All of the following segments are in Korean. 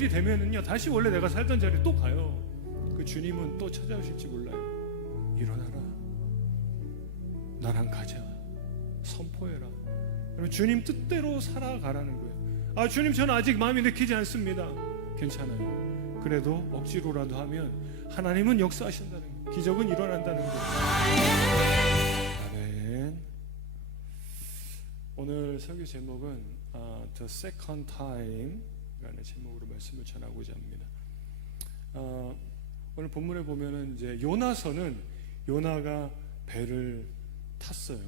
일이 되면은요 다시 원래 내가 살던 자리에 또 가요. 그 주님은 또 찾아오실지 몰라요. 일어나라, 나랑 가자, 선포해라. 여러분, 주님 뜻대로 살아가라는 거예요. 아, 주님 저는 아직 마음이 내키지 않습니다. 괜찮아요. 그래도 억지로라도 하면 하나님은 역사하신다는 거예요. 기적은 일어난다는 거예요. 아멘. 오늘 설교 제목은 The Second Time 라는 제목으로 말씀을 전하고자 합니다. 오늘 본문에 보면은 이제 요나서는 요나가 배를 탔어요.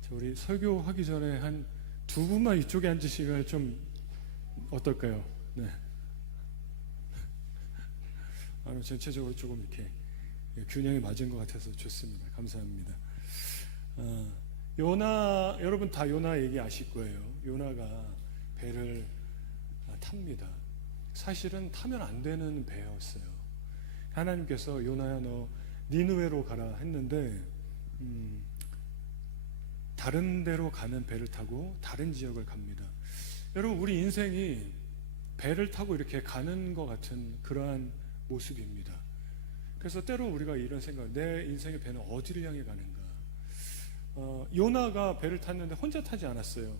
자, 우리 설교하기 전에 한 두 분만 이쪽에 앉으시면 좀 어떨까요? 네. 전체적으로 조금 이렇게 균형이 맞은 것 같아서 좋습니다. 감사합니다. 요나, 여러분 다 요나 얘기 아실 거예요. 요나가 배를 탑니다. 사실은 타면 안 되는 배였어요. 하나님께서 요나야 너 니느웨로 가라 했는데 다른 데로 가는 배를 타고 다른 지역을 갑니다. 여러분, 우리 인생이 배를 타고 이렇게 가는 것 같은 그러한 모습입니다. 그래서 때로 우리가 이런 생각, 내 인생의 배는 어디를 향해 가는가. 요나가 배를 탔는데 혼자 타지 않았어요.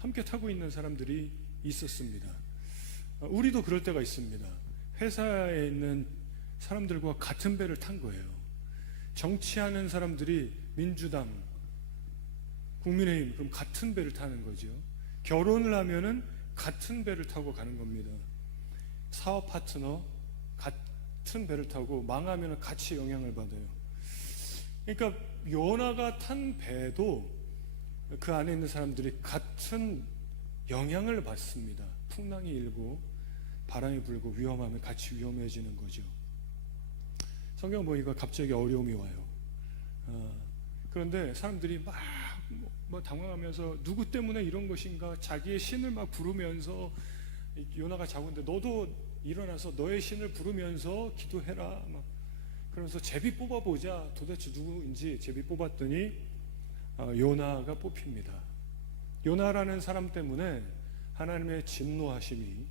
함께 타고 있는 사람들이 있었습니다. 우리도 그럴 때가 있습니다. 회사에 있는 사람들과 같은 배를 탄 거예요. 정치하는 사람들이 민주당, 국민의힘, 그럼 같은 배를 타는 거죠. 결혼을 하면은 같은 배를 타고 가는 겁니다. 사업 파트너 같은 배를 타고 망하면은 같이 영향을 받아요. 그러니까 요나가 탄 배도 그 안에 있는 사람들이 같은 영향을 받습니다. 풍랑이 일고 바람이 불고 위험하면 같이 위험해지는 거죠. 성경 보니까 갑자기 어려움이 와요. 그런데 사람들이 막 당황하면서 누구 때문에 이런 것인가 자기의 신을 막 부르면서, 요나가 자고 있는데 너도 일어나서 너의 신을 부르면서 기도해라 막 그러면서 제비 뽑아보자. 도대체 누구인지 제비 뽑았더니 요나가 뽑힙니다. 요나라는 사람 때문에 하나님의 진노하심이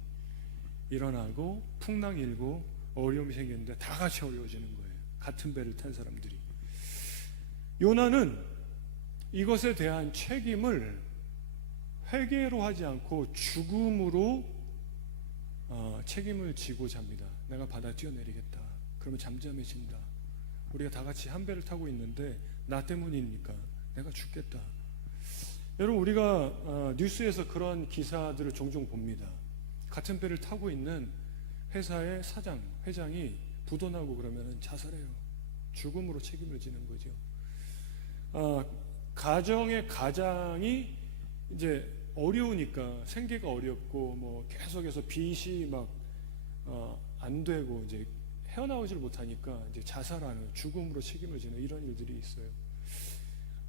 일어나고 풍랑이 일고 어려움이 생겼는데 다 같이 어려워지는 거예요. 같은 배를 탄 사람들이. 요나는 이것에 대한 책임을 회개로 하지 않고 죽음으로 책임을 지고자 합니다. 내가 바다 뛰어내리겠다. 그러면 잠잠해진다. 우리가 다 같이 한 배를 타고 있는데 나 때문이니까 내가 죽겠다. 여러분, 우리가 뉴스에서 그런 기사들을 종종 봅니다. 같은 배를 타고 있는 회사의 사장, 회장이 부도나고 그러면 자살해요. 죽음으로 책임을 지는 거죠. 가정의 가장이 이제 어려우니까, 생계가 어렵고 뭐 계속해서 빚이 막 안 되고 이제 헤어나오질 못하니까 이제 자살하는, 죽음으로 책임을 지는 이런 일들이 있어요.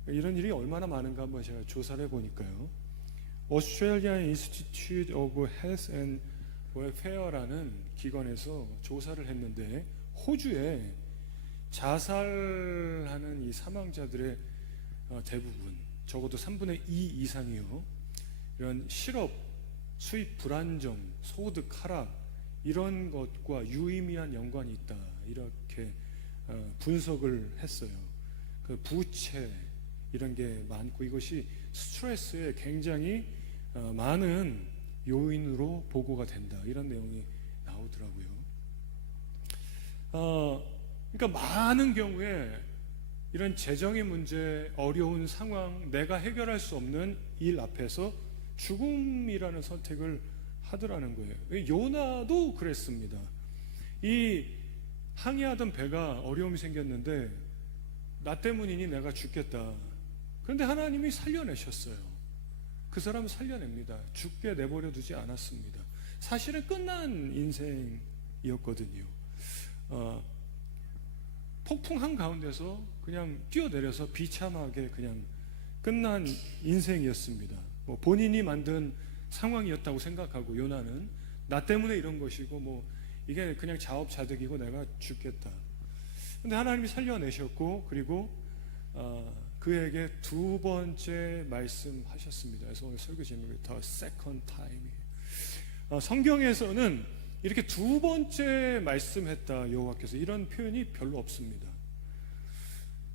이런 일이 얼마나 많은가 한번 제가 조사를 해보니까요. Australian Institute of Health and Welfare라는 기관에서 조사를 했는데, 호주에 자살하는 이 사망자들의 대부분, 적어도 3분의 2 이상이요, 이런 실업, 수입 불안정, 소득 하락, 이런 것과 유의미한 연관이 있다, 이렇게 분석을 했어요. 그 부채 이런 게 많고 이것이 스트레스에 굉장히 많은 요인으로 보고가 된다, 이런 내용이 나오더라고요. 그러니까 많은 경우에 이런 재정의 문제, 어려운 상황, 내가 해결할 수 없는 일 앞에서 죽음이라는 선택을 하더라는 거예요. 요나도 그랬습니다. 이 항해하던 배가 어려움이 생겼는데 나 때문이니 내가 죽겠다. 그런데 하나님이 살려내셨어요. 그 사람을 살려냅니다. 죽게 내버려 두지 않았습니다. 사실은 끝난 인생이었거든요. 폭풍 한가운데서 그냥 뛰어내려서 비참하게 그냥 끝난 인생이었습니다. 뭐 본인이 만든 상황이었다고 생각하고, 요나는 나 때문에 이런 것이고 뭐 이게 그냥 자업자득이고 내가 죽겠다. 근데 하나님이 살려내셨고, 그리고 그에게 두 번째 말씀하셨습니다. 그래서 오늘 설교 제목이 The Second Time이에요. 성경에서는 이렇게 두 번째 말씀했다 여호와께서 이런 표현이 별로 없습니다.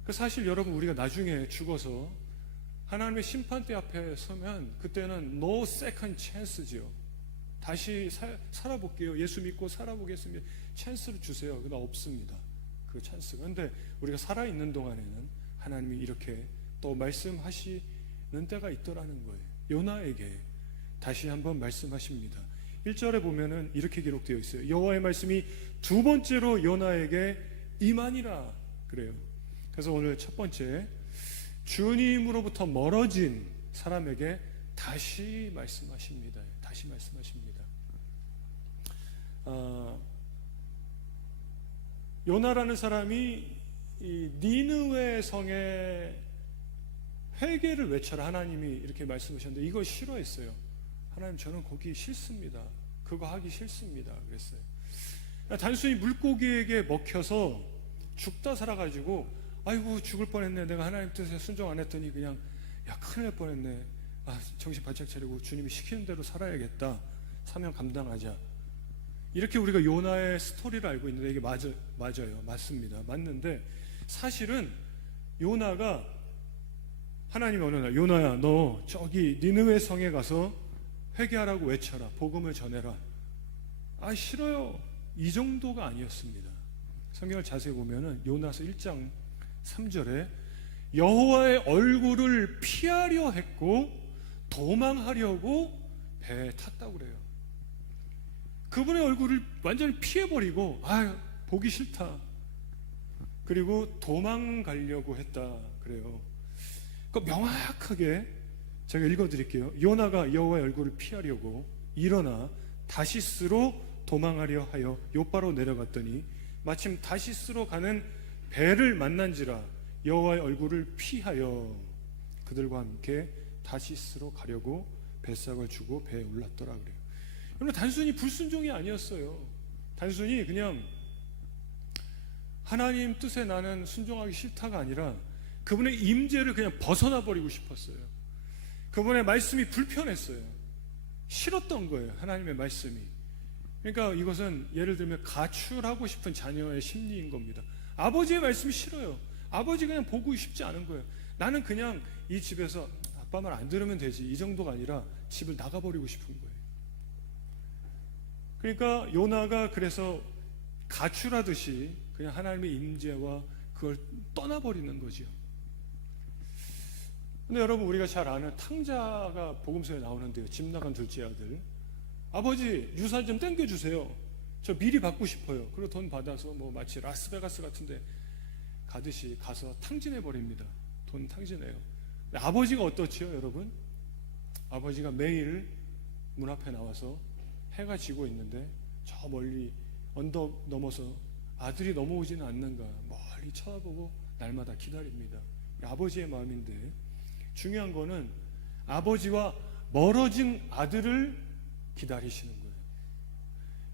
사실 여러분 우리가 나중에 죽어서 하나님의 심판대 앞에 서면 그때는 no second chance지요. 다시 살아볼게요. 예수 믿고 살아보겠습니다. 찬스를 주세요. 그건 없습니다. 그 찬스가. 그런데 우리가 살아있는 동안에는 하나님이 이렇게 또 말씀하시는 때가 있더라는 거예요. 요나에게 다시 한번 말씀하십니다. 1절에 보면은 이렇게 기록되어 있어요. 여호와의 말씀이 두 번째로 요나에게 임하니라 그래요. 그래서 오늘 첫 번째, 주님으로부터 멀어진 사람에게 다시 말씀하십니다. 다시 말씀하십니다. 요나라는 사람이 이 니느웨 성에 회개를 외쳐라 하나님이 이렇게 말씀하셨는데 이걸 싫어했어요. 하나님 저는 거기 싫습니다. 그거 하기 싫습니다. 그랬어요. 단순히 물고기에게 먹혀서 죽다 살아가지고 아이고 죽을 뻔했네. 내가 하나님 뜻에 순종 안 했더니 그냥 야 큰일 날 뻔했네. 정신 바짝 차리고 주님이 시키는 대로 살아야겠다. 사명 감당하자. 이렇게 우리가 요나의 스토리를 알고 있는데 이게 맞아요. 맞습니다. 맞는데 사실은 요나가 하나님이 어느 날 요나야 너 저기 니느웨 성에 가서 회개하라고 외쳐라. 복음을 전해라. 싫어요. 이 정도가 아니었습니다. 성경을 자세히 보면은 요나서 1장 3절에 여호와의 얼굴을 피하려 했고 도망하려고 배에 탔다고 그래요. 그분의 얼굴을 완전히 피해버리고 보기 싫다. 그리고 도망가려고 했다 그래요. 명확하게 제가 읽어드릴게요. 요나가 여호와의 얼굴을 피하려고 일어나 다시스로 도망하려 하여 요바로 내려갔더니 마침 다시스로 가는 배를 만난지라 여호와의 얼굴을 피하여 그들과 함께 다시스로 가려고 뱃삭을 주고 배에 올랐더라 그래요. 여러분 단순히 불순종이 아니었어요. 단순히 그냥 하나님 뜻에 나는 순종하기 싫다가 아니라 그분의 임재를 그냥 벗어나 버리고 싶었어요. 그분의 말씀이 불편했어요. 싫었던 거예요. 하나님의 말씀이. 그러니까 이것은 예를 들면 가출하고 싶은 자녀의 심리인 겁니다. 아버지의 말씀이 싫어요. 아버지 그냥 보고 싶지 않은 거예요. 나는 그냥 이 집에서 아빠 말 안 들으면 되지 이 정도가 아니라 집을 나가버리고 싶은 거예요. 그러니까 요나가 그래서 가출하듯이 그냥 하나님의 임재와 그걸 떠나버리는 거죠. 근데 여러분 우리가 잘 아는 탕자가 복음서에 나오는데요. 집 나간 둘째 아들 아버지 유산 좀 땡겨주세요. 저 미리 받고 싶어요. 그리고 돈 받아서 뭐 마치 라스베가스 같은데 가듯이 가서 탕진해버립니다. 돈 탕진해요. 근데 아버지가 어떻지요 여러분? 아버지가 매일 문 앞에 나와서 해가 지고 있는데 저 멀리 언덕 넘어서 아들이 넘어오지는 않는가 멀리 쳐다보고 날마다 기다립니다. 아버지의 마음인데 중요한 거는 아버지와 멀어진 아들을 기다리시는 거예요.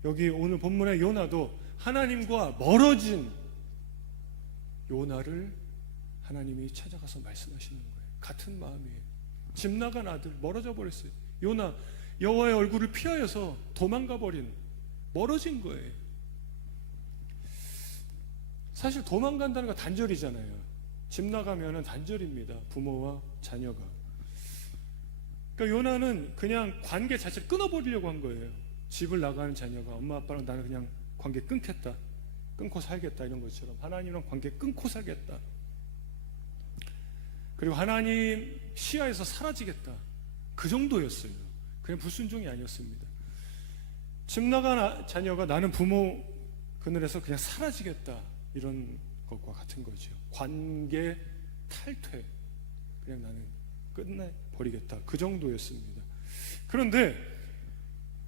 여기 오늘 본문의 요나도 하나님과 멀어진 요나를 하나님이 찾아가서 말씀하시는 거예요. 같은 마음이에요. 집 나간 아들 멀어져 버렸어요. 요나 여호와의 얼굴을 피하여서 도망가 버린 멀어진 거예요. 사실 도망간다는 건 단절이잖아요. 집 나가면은 단절입니다. 부모와 자녀가. 그러니까 요나는 그냥 관계 자체를 끊어버리려고 한 거예요. 집을 나가는 자녀가 엄마 아빠랑 나는 그냥 관계 끊겠다. 끊고 살겠다 이런 것처럼 하나님이랑 관계 끊고 살겠다. 그리고 하나님 시야에서 사라지겠다. 그 정도였어요. 그냥 불순종이 아니었습니다. 집 나간 자녀가 나는 부모 그늘에서 그냥 사라지겠다 이런 것과 같은 거죠. 관계 탈퇴. 그냥 나는 끝내버리겠다. 그 정도였습니다. 그런데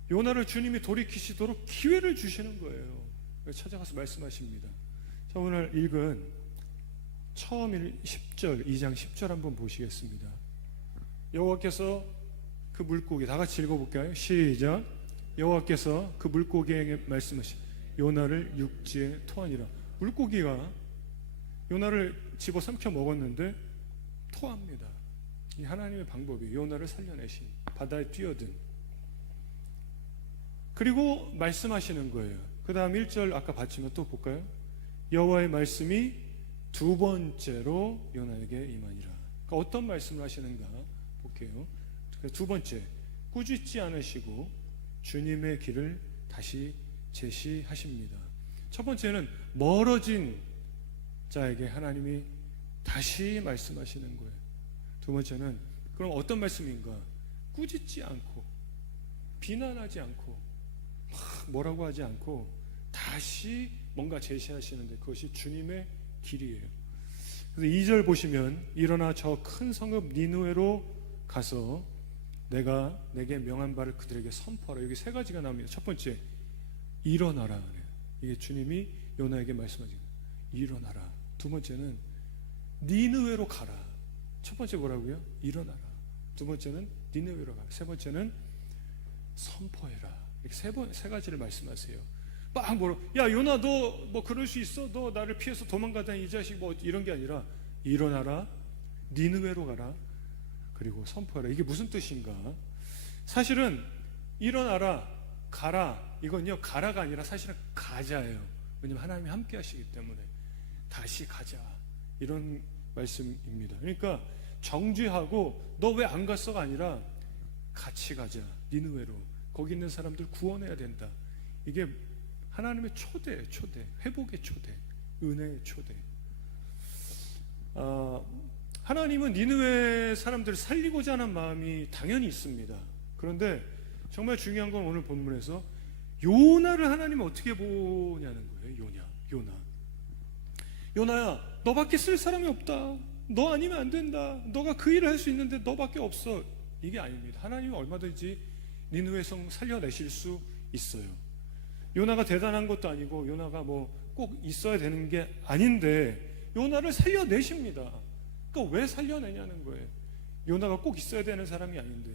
요나를 주님이 돌이키시도록 기회를 주시는 거예요. 찾아가서 말씀하십니다. 자, 오늘 읽은 처음 10절, 2장 10절 한번 보시겠습니다. 여호와께서 그 물고기 다 같이 읽어볼까요? 시작. 여호와께서 그 물고기에게 말씀하신 요나를 육지에 토하니라. 물고기가 요나를 집어삼켜 먹었는데 토합니다. 이 하나님의 방법이 요나를 살려내신 바다에 뛰어든 그리고 말씀하시는 거예요. 그 다음 1절 아까 봤지만 또 볼까요? 여호와의 말씀이 두 번째로 요나에게 임하니라. 그러니까 어떤 말씀을 하시는가 볼게요. 두 번째, 꾸짖지 않으시고 주님의 길을 다시 제시하십니다. 첫 번째는 멀어진 자에게 하나님이 다시 말씀하시는 거예요. 두 번째는 그럼 어떤 말씀인가? 꾸짖지 않고 비난하지 않고 뭐라고 하지 않고 다시 뭔가 제시하시는데 그것이 주님의 길이에요. 그래서 2절 보시면 일어나 저 큰 성읍 니느웨로 가서 내가 내게 명한 바를 그들에게 선포하라. 여기 세 가지가 나옵니다. 첫 번째, 일어나라. 이게 주님이 요나에게 말씀하신 거예요. 일어나라. 두 번째는 니느웨로 가라. 첫 번째 뭐라고요? 일어나라. 두 번째는 니느웨로 가라. 세 번째는 선포해라. 이렇게 세 가지를 말씀하세요. 막 뭐라, 야 요나 너 뭐 그럴 수 있어? 너 나를 피해서 도망가다니 이 자식 뭐 이런 게 아니라 일어나라, 니느웨로 가라, 그리고 선포해라. 이게 무슨 뜻인가? 사실은 일어나라, 가라, 이건요 가라가 아니라 사실은 가자예요. 왜냐하면 하나님이 함께 하시기 때문에 다시 가자, 이런 말씀입니다. 그러니까 정죄하고 너 왜 안 갔어가 아니라 같이 가자, 니느웨로. 거기 있는 사람들 구원해야 된다. 이게 하나님의 초대예요. 초대, 회복의 초대, 은혜의 초대. 하나님은 니느웨 사람들을 살리고자 하는 마음이 당연히 있습니다. 그런데 정말 중요한 건 오늘 본문에서 요나를 하나님은 어떻게 보냐는 거예요. 요나야, 너밖에 쓸 사람이 없다. 너 아니면 안 된다. 너가 그 일을 할 수 있는데 너밖에 없어. 이게 아닙니다. 하나님은 얼마든지 니느웨 성 살려내실 수 있어요. 요나가 대단한 것도 아니고 요나가 뭐 꼭 있어야 되는 게 아닌데 요나를 살려내십니다. 그러니까 왜 살려내냐는 거예요. 요나가 꼭 있어야 되는 사람이 아닌데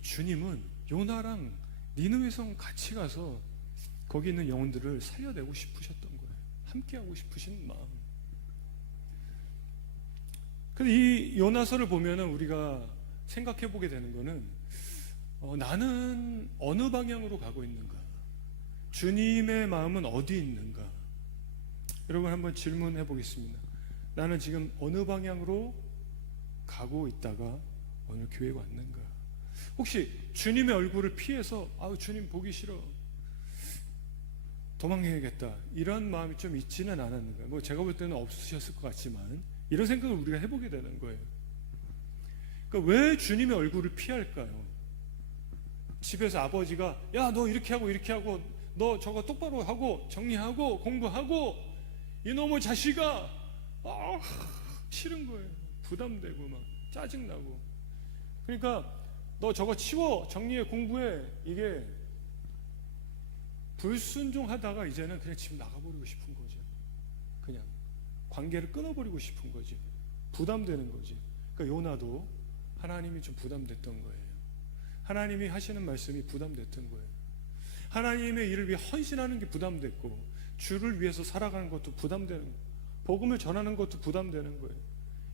주님은 요나랑 니느웨 성 같이 가서 거기 있는 영혼들을 살려내고 싶으셨던 거예요. 함께하고 싶으신 마음. 근데 이 요나서를 보면은 우리가 생각해 보게 되는 거는 나는 어느 방향으로 가고 있는가? 주님의 마음은 어디 있는가? 여러분 한번 질문해 보겠습니다. 나는 지금 어느 방향으로 가고 있다가 오늘 교회에 왔는가? 혹시 주님의 얼굴을 피해서 주님 보기 싫어, 도망해야겠다, 이런 마음이 좀 있지는 않았는가? 뭐 제가 볼 때는 없으셨을 것 같지만 이런 생각을 우리가 해보게 되는 거예요. 그러니까 왜 주님의 얼굴을 피할까요? 집에서 아버지가 야 너 이렇게 하고 너 저거 똑바로 하고 정리하고 공부하고 이놈의 자식아, 싫은 거예요. 부담되고 막 짜증나고. 그러니까 너 저거 치워, 정리해, 공부해. 이게 불순종하다가 이제는 그냥 집 나가버리고 싶은 거죠. 그냥 관계를 끊어버리고 싶은 거지. 부담되는 거지. 그러니까 요나도 하나님이 좀 부담됐던 거예요. 하나님이 하시는 말씀이 부담됐던 거예요. 하나님의 일을 위해 헌신하는 게 부담됐고 주를 위해서 살아가는 것도 부담되는 거예요. 복음을 전하는 것도 부담되는 거예요.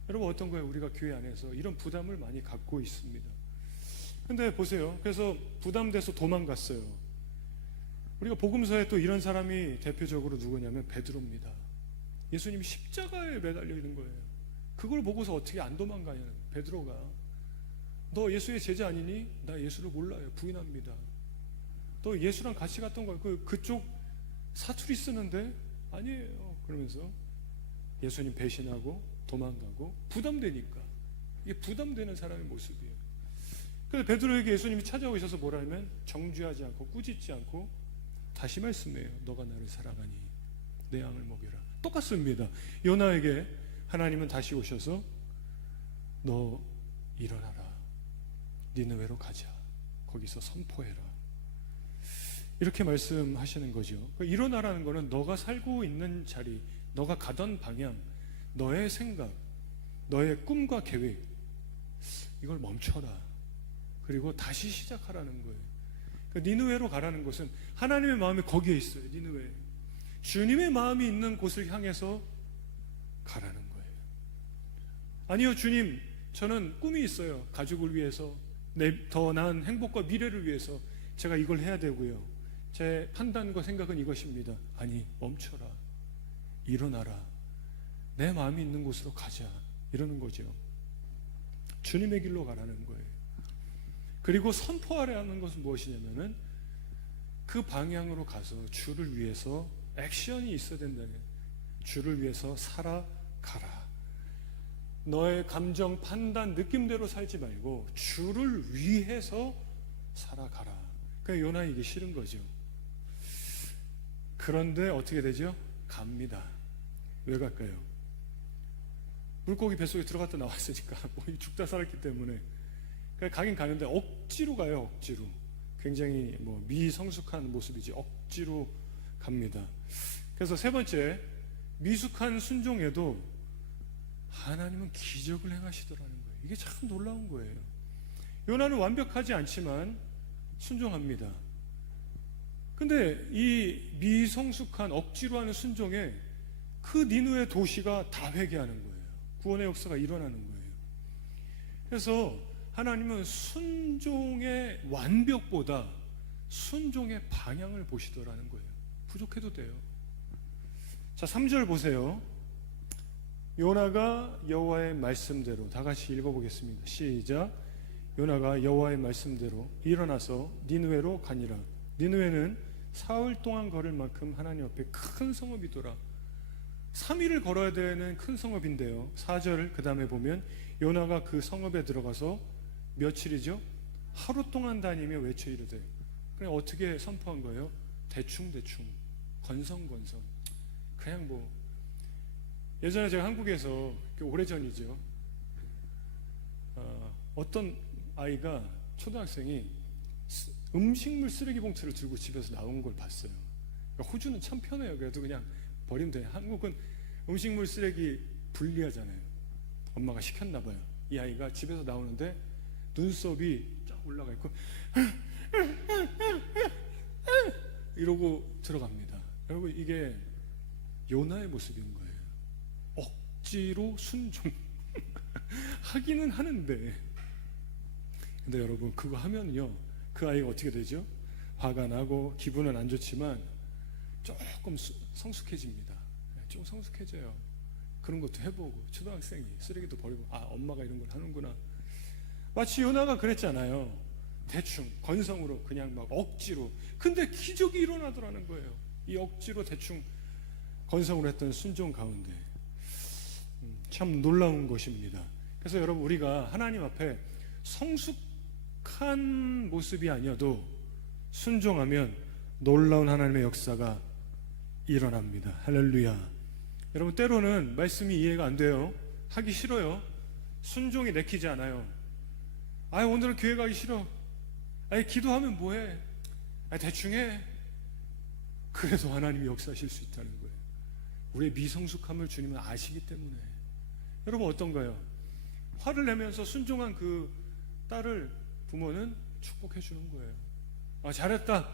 여러분 어떤 거예요? 우리가 교회 안에서 이런 부담을 많이 갖고 있습니다. 근데 보세요. 그래서 부담돼서 도망갔어요. 우리가 복음서에 또 이런 사람이 대표적으로 누구냐면 베드로입니다. 예수님이 십자가에 매달려 있는 거예요. 그걸 보고서 어떻게 안 도망가냐는 베드로가, 너 예수의 제자 아니니? 나 예수를 몰라요. 부인합니다. 너 예수랑 같이 갔던 거야. 그쪽 사투리 쓰는데 아니에요. 그러면서 예수님 배신하고 도망가고 부담되니까. 이게 부담되는 사람의 모습이에요. 그래서 베드로에게 예수님이 찾아오셔서 뭐라 하면 정죄하지 않고 꾸짖지 않고 다시 말씀해요. 너가 나를 사랑하니 내 양을 먹여라. 똑같습니다. 요나에게 하나님은 다시 오셔서 너 일어나라, 니느웨로 가자, 거기서 선포해라, 이렇게 말씀하시는 거죠. 일어나라는 거는 너가 살고 있는 자리, 너가 가던 방향, 너의 생각, 너의 꿈과 계획, 이걸 멈춰라. 그리고 다시 시작하라는 거예요. 그러니까 니느웨로 가라는 것은 하나님의 마음이 거기에 있어요. 니느웨, 주님의 마음이 있는 곳을 향해서 가라는 거예요. 아니요 주님, 저는 꿈이 있어요. 가족을 위해서, 더 나은 행복과 미래를 위해서 제가 이걸 해야 되고요. 제 판단과 생각은 이것입니다. 아니, 멈춰라. 일어나라. 내 마음이 있는 곳으로 가자. 이러는 거죠. 주님의 길로 가라는 거예요. 그리고 선포하라는 것은 무엇이냐면은 그 방향으로 가서 주를 위해서 액션이 있어야 된다는 거예요. 주를 위해서 살아가라. 너의 감정, 판단, 느낌대로 살지 말고 주를 위해서 살아가라. 그러니까 요나 이게 싫은 거죠. 그런데 어떻게 되죠? 갑니다. 왜 갈까요? 물고기 뱃속에 들어갔다 나왔으니까 죽다 살았기 때문에 그러니까 가긴 가는데 억지로 가요. 억지로. 굉장히 미성숙한 모습이지. 억지로 갑니다. 그래서 세 번째, 미숙한 순종에도 하나님은 기적을 행하시더라는 거예요. 이게 참 놀라운 거예요. 요나는 완벽하지 않지만 순종합니다. 근데 이 미성숙한 억지로 하는 순종에 그 니느웨 도시가 다 회개하는 거예요. 구원의 역사가 일어나는 거예요. 그래서 하나님은 순종의 완벽보다 순종의 방향을 보시더라는 거예요. 부족해도 돼요. 자, 3절 보세요. 요나가 여호와의 말씀대로, 다 같이 읽어보겠습니다. 시작. 요나가 여호와의 말씀대로 일어나서 니느웨로 가니라. 니느웨는 사흘 동안 걸을 만큼 하나님 앞에 큰 성읍이더라. 3일을 걸어야 되는 큰 성읍인데요. 4절 그 다음에 보면 요나가 그 성읍에 들어가서 며칠이죠? 하루 동안 다니며 외쳐 이르되. 그냥 어떻게 선포한 거예요? 대충대충, 건성건성. 그냥 예전에 제가 한국에서 오래전이죠. 어떤 아이가, 초등학생이 음식물 쓰레기 봉투를 들고 집에서 나온 걸 봤어요. 그러니까 호주는 참 편해요. 그래도 그냥 버리면 돼요. 한국은 음식물 쓰레기 분리하잖아요. 엄마가 시켰나 봐요. 이 아이가 집에서 나오는데 눈썹이 쫙 올라가 있고 이러고 들어갑니다. 여러분, 이게 요나의 모습인 거예요. 억지로 순종 하기는 하는데, 근데 여러분 그거 하면요, 그 아이가 어떻게 되죠? 화가 나고 기분은 안 좋지만 조금 성숙해집니다. 좀 성숙해져요. 그런 것도 해보고, 초등학생이 쓰레기도 버리고, 엄마가 이런 걸 하는구나. 마치 요나가 그랬잖아요. 대충 건성으로 그냥 막 억지로. 근데 기적이 일어나더라는 거예요. 이 억지로 대충 건성으로 했던 순종 가운데 참 놀라운 것입니다. 그래서 여러분, 우리가 하나님 앞에 성숙한 모습이 아니어도 순종하면 놀라운 하나님의 역사가 일어납니다. 할렐루야. 여러분, 때로는 말씀이 이해가 안 돼요. 하기 싫어요. 순종이 내키지 않아요. 오늘은 교회 가기 싫어. 기도하면 뭐해? 대충 해. 그래서 하나님이 역사하실 수 있다는 거예요. 우리의 미성숙함을 주님은 아시기 때문에. 여러분, 어떤가요? 화를 내면서 순종한 그 딸을 부모는 축복해 주는 거예요. 잘했다.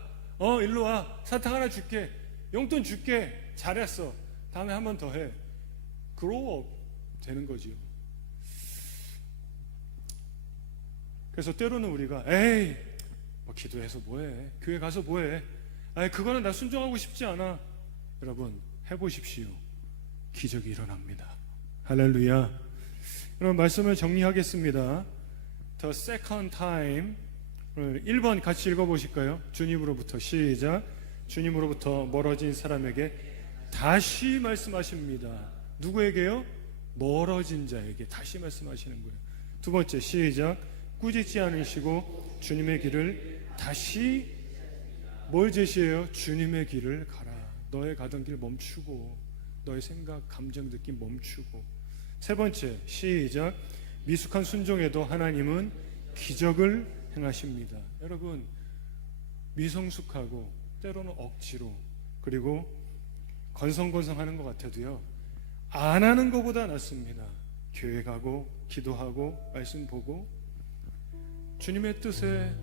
일로 와. 사탕 하나 줄게. 용돈 줄게. 잘했어. 다음에 한 번 더 해. 그로우 되는 거지요. 그래서 때로는 우리가 기도해서 뭐해? 교회 가서 뭐해? 그거는 나 순종하고 싶지 않아. 여러분, 해보십시오. 기적이 일어납니다. 할렐루야. 여러분, 말씀을 정리하겠습니다. The second time, 1번 같이 읽어보실까요? 주님으로부터. 시작. 주님으로부터 멀어진 사람에게 다시 말씀하십니다. 누구에게요? 멀어진 자에게 다시 말씀하시는 거예요. 두 번째, 시작. 꾸짖지 않으시고 주님의 길을 다시 뭘 제시해요? 주님의 길을 가라. 너의 가던 길 멈추고, 너의 생각, 감정, 느낌 멈추고. 세 번째, 시작. 미숙한 순종에도 하나님은 기적을 행하십니다. 여러분, 미성숙하고 때로는 억지로, 그리고 건성건성하는 것 같아도요, 안 하는 것보다 낫습니다. 교회 가고 기도하고 말씀 보고 주님의 뜻에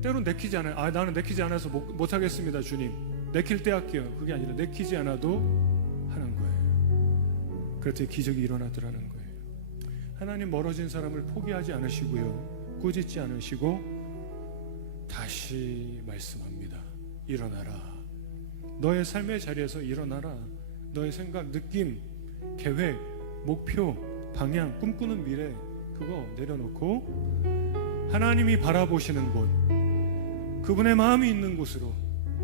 때론 내키지 않아요. 나는 내키지 않아서 못하겠습니다. 주님, 내킬 때 할게요. 그게 아니라 내키지 않아도 하는 거예요. 그랬더니 기적이 일어나더라는 거예요. 하나님, 멀어진 사람을 포기하지 않으시고요, 꾸짖지 않으시고 다시 말씀합니다. 일어나라. 너의 삶의 자리에서 일어나라. 너의 생각, 느낌, 계획, 목표, 방향, 꿈꾸는 미래 그거 내려놓고 하나님이 바라보시는 곳, 그분의 마음이 있는 곳으로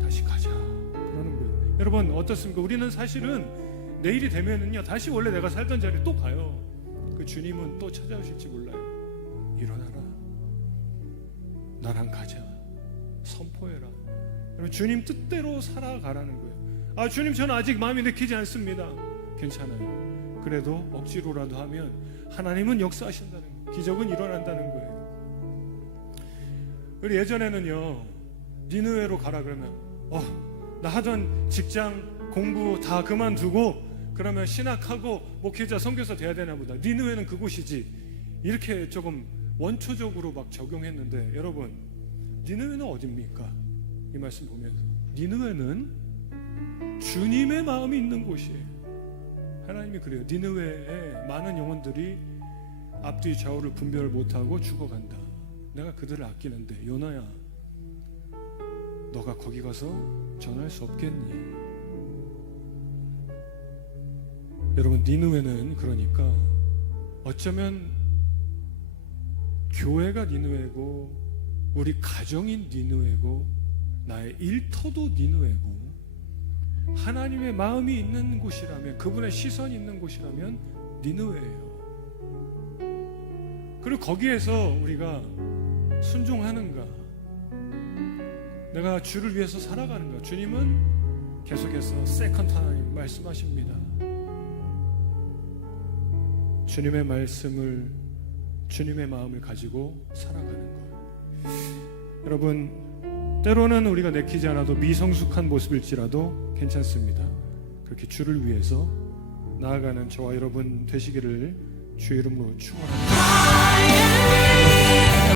다시 가자 그러는 거예요. 여러분 어떻습니까? 우리는 사실은 내일이 되면은요 다시 원래 내가 살던 자리에 또 가요. 그 주님은 또 찾아오실지 몰라요. 일어나라. 나랑 가자. 선포해라. 여러분 주님 뜻대로 살아가라는 거예요. 아 주님 저는 아직 마음이 내키지 않습니다. 괜찮아요. 그래도 억지로라도 하면 하나님은 역사하신다는 거예요. 기적은 일어난다는 거예요. 우리 예전에는요 니느웨로 가라 그러면 나 하던 직장 공부 다 그만두고 그러면 신학하고 목회자 선교사 돼야 되나 보다. 니느웨는 그곳이지. 이렇게 조금 원초적으로 막 적용했는데 여러분 니느웨는 어딥니까? 이 말씀 보면서 니느웨는 주님의 마음이 있는 곳이에요. 하나님이 그래요. 니느웨에 많은 영혼들이 앞뒤 좌우를 분별 못하고 죽어간다. 내가 그들을 아끼는데 요나야 너가 거기 가서 전할 수 없겠니? 여러분 니느웨는 그러니까 어쩌면 교회가 니느웨고 우리 가정인 니느웨고 나의 일터도 니느웨고 하나님의 마음이 있는 곳이라면 그분의 시선이 있는 곳이라면 니느웨예요. 그리고 거기에서 우리가 순종하는가 내가 주를 위해서 살아가는가. 주님은 계속해서 세컨드 타임 말씀하십니다. 주님의 말씀을 주님의 마음을 가지고 살아가는 것. 여러분 때로는 우리가 내키지 않아도 미성숙한 모습일지라도 괜찮습니다. 그렇게 주를 위해서 나아가는 저와 여러분 되시기를 주의 이름으로 축원합니다.